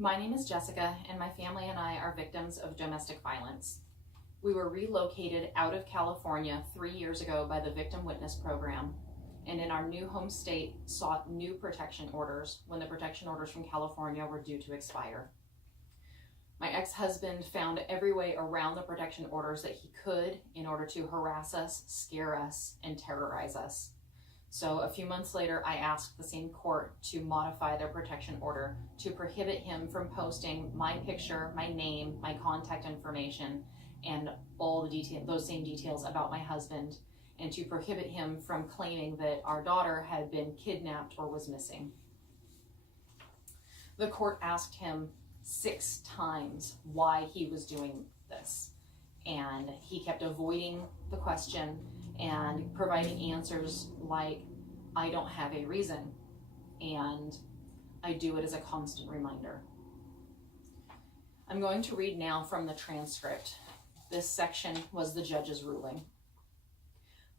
My name is Jessica, and my family and I are victims of domestic violence. We were relocated out of California 3 years ago by the Victim Witness Program, and in our new home state sought new protection orders when the protection orders from California were due to expire. My ex-husband found every way around the protection orders that he could in order to harass us, scare us, and terrorize us. So a few months later, I asked the same court to modify their protection order to prohibit him from posting my picture, my name, my contact information, and all the those same details about my husband, and to prohibit him from claiming that our daughter had been kidnapped or was missing. The court asked him 6 times why he was doing this, and he kept avoiding the question and providing answers like, I don't have a reason, and I do it as a constant reminder. I'm going to read now from the transcript. This section was the judge's ruling.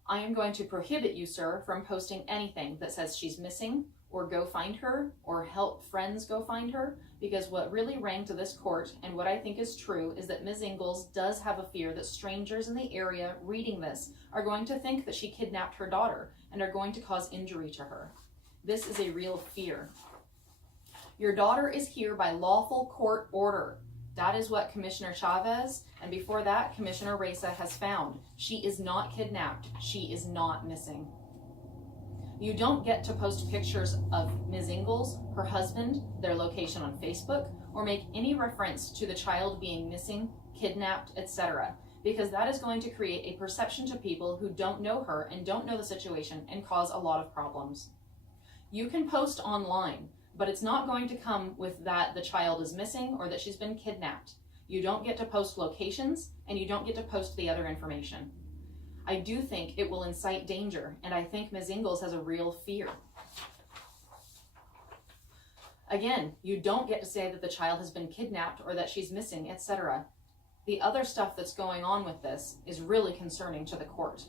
I am going to prohibit you, sir, from posting anything that says she's missing, or go find her, or help friends go find her, because what really rang to this court, and what I think is true, is that Ms. Ingalls does have a fear that strangers in the area reading this are going to think that she kidnapped her daughter and are going to cause injury to her. This is a real fear. Your daughter is here by lawful court order. That is what Commissioner Chavez, and before that, Commissioner Reza has found. She is not kidnapped. She is not missing. You don't get to post pictures of Ms. Ingalls, her husband, their location on Facebook, or make any reference to the child being missing, kidnapped, etc., because that is going to create a perception to people who don't know her and don't know the situation and cause a lot of problems. You can post online, but it's not going to come with that the child is missing or that she's been kidnapped. You don't get to post locations, and you don't get to post the other information. I do think it will incite danger, and I think Ms. Ingalls has a real fear. Again, you don't get to say that the child has been kidnapped or that she's missing, etc. The other stuff that's going on with this is really concerning to the court.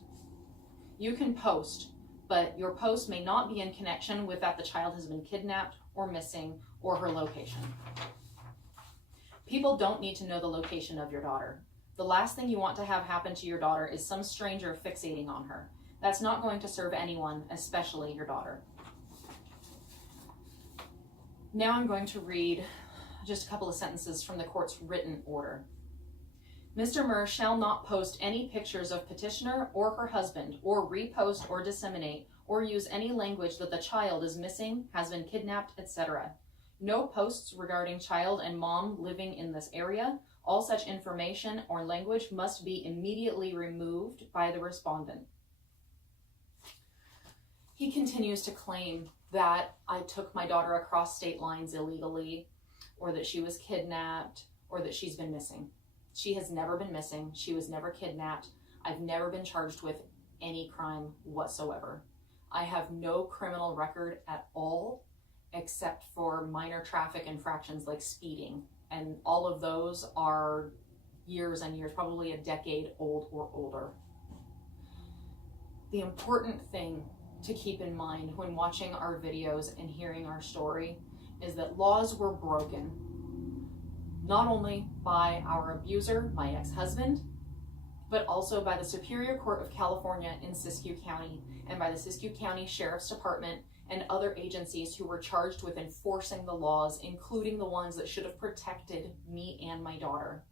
You can post, but your post may not be in connection with that the child has been kidnapped or missing or her location. People don't need to know the location of your daughter. The last thing you want to have happen to your daughter is some stranger fixating on her. That's not going to serve anyone, especially your daughter. Now I'm going to read just a couple of sentences from the court's written order. Mr. Murr shall not post any pictures of petitioner or her husband, or repost or disseminate, or use any language that the child is missing, has been kidnapped, etc. No posts regarding child and mom living in this area. All such information or language must be immediately removed by the respondent. He continues to claim that I took my daughter across state lines illegally, or that she was kidnapped, or that she's been missing. She has never been missing. She was never kidnapped. I've never been charged with any crime whatsoever. I have no criminal record at all, except for minor traffic infractions like speeding. And all of those are years and years, probably a decade old or older. The important thing to keep in mind when watching our videos and hearing our story is that laws were broken, not only by our abuser, my ex-husband, but also by the Superior Court of California in Siskiyou County and by the Siskiyou County Sheriff's Department and other agencies who were charged with enforcing the laws, including the ones that should have protected me and my daughter.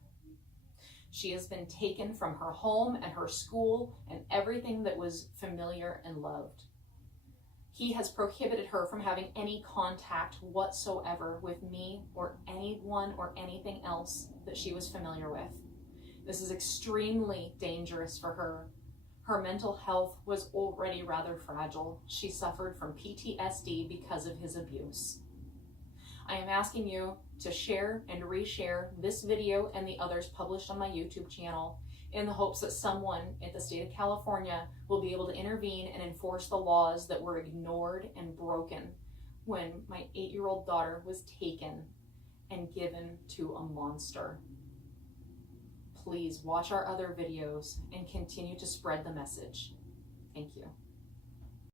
She has been taken from her home and her school and everything that was familiar and loved. He has prohibited her from having any contact whatsoever with me or anyone or anything else that she was familiar with. This is extremely dangerous for her. Her mental health was already rather fragile. She suffered from PTSD because of his abuse. I am asking you to share and reshare this video and the others published on my YouTube channel in the hopes that someone at the state of California will be able to intervene and enforce the laws that were ignored and broken when my 8-year-old daughter was taken and given to a monster. Please watch our other videos and continue to spread the message. Thank you.